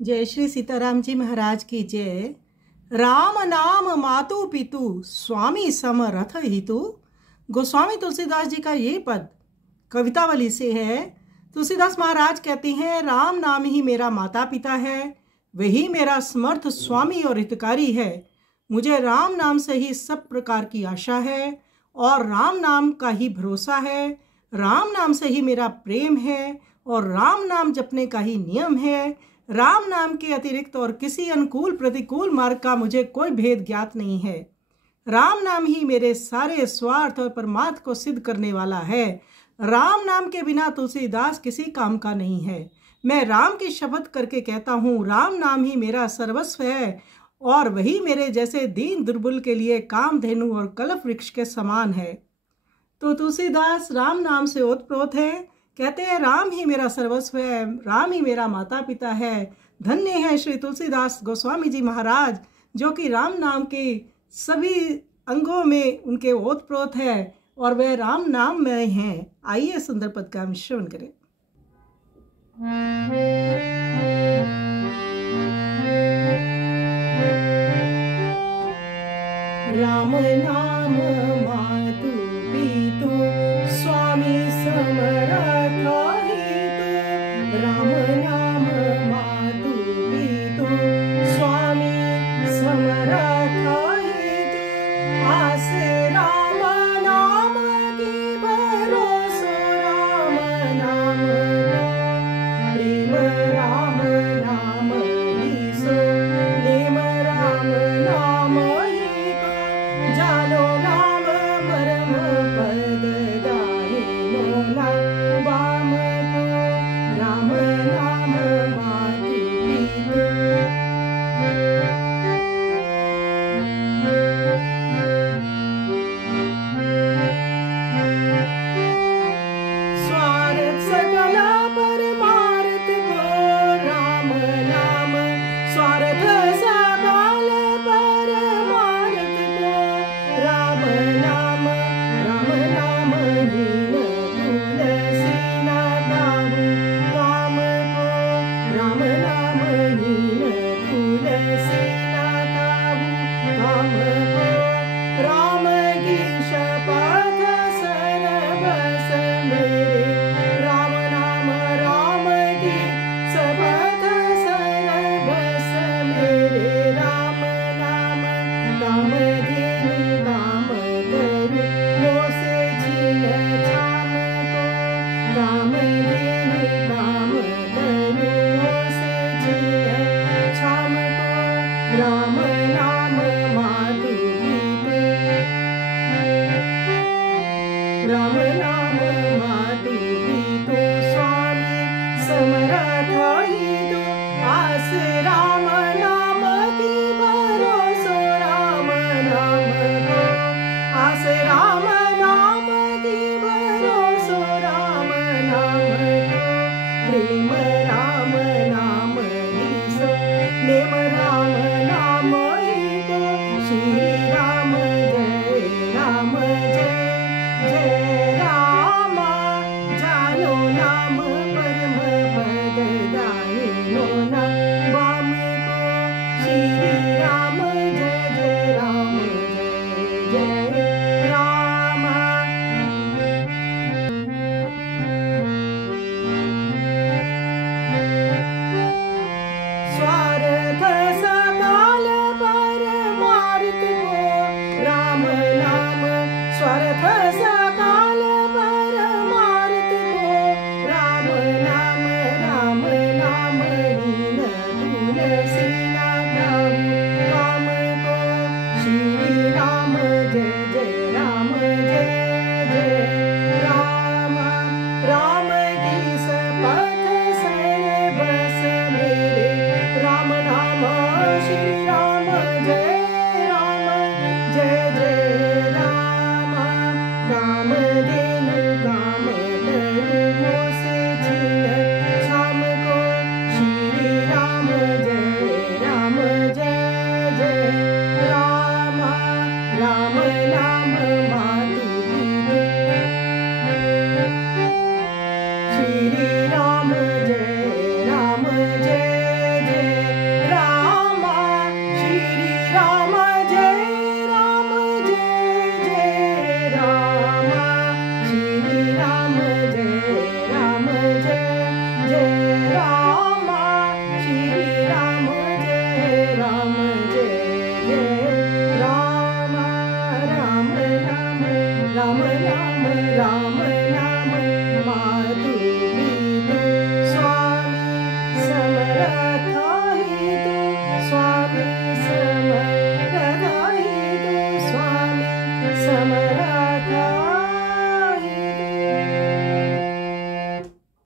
जय श्री सीताराम जी महाराज की जय। राम नाम मातु पितु स्वामी समरथ हितु। गोस्वामी तुलसीदास जी का ये पद कवितावली से है। तुलसीदास महाराज कहते हैं, राम नाम ही मेरा माता पिता है, वही मेरा समर्थ स्वामी और हितकारी है। मुझे राम नाम से ही सब प्रकार की आशा है और राम नाम का ही भरोसा है। राम नाम से ही मेरा प्रेम है और राम नाम जपने का ही नियम है। राम नाम के अतिरिक्त और किसी अनुकूल प्रतिकूल मार्ग का मुझे कोई भेद ज्ञात नहीं है। राम नाम ही मेरे सारे स्वार्थ और परमार्थ को सिद्ध करने वाला है। राम नाम के बिना तुलसीदास किसी काम का नहीं है। मैं राम की शपथ करके कहता हूँ, राम नाम ही मेरा सर्वस्व है और वही मेरे जैसे दीन दुर्बल के लिए कामधेनु और कल्प वृक्ष के समान है। तो तुलसीदास राम नाम से ओतप्रोत है। कहते हैं, राम ही मेरा सर्वस्व है, राम ही मेरा माता पिता है। धन्य है श्री तुलसीदास गोस्वामी जी महाराज, जो कि राम नाम के सभी अंगों में उनके ओतप्रोत है और वह राम नाम में हैं। आइए सुंदर पद का श्रवण करें।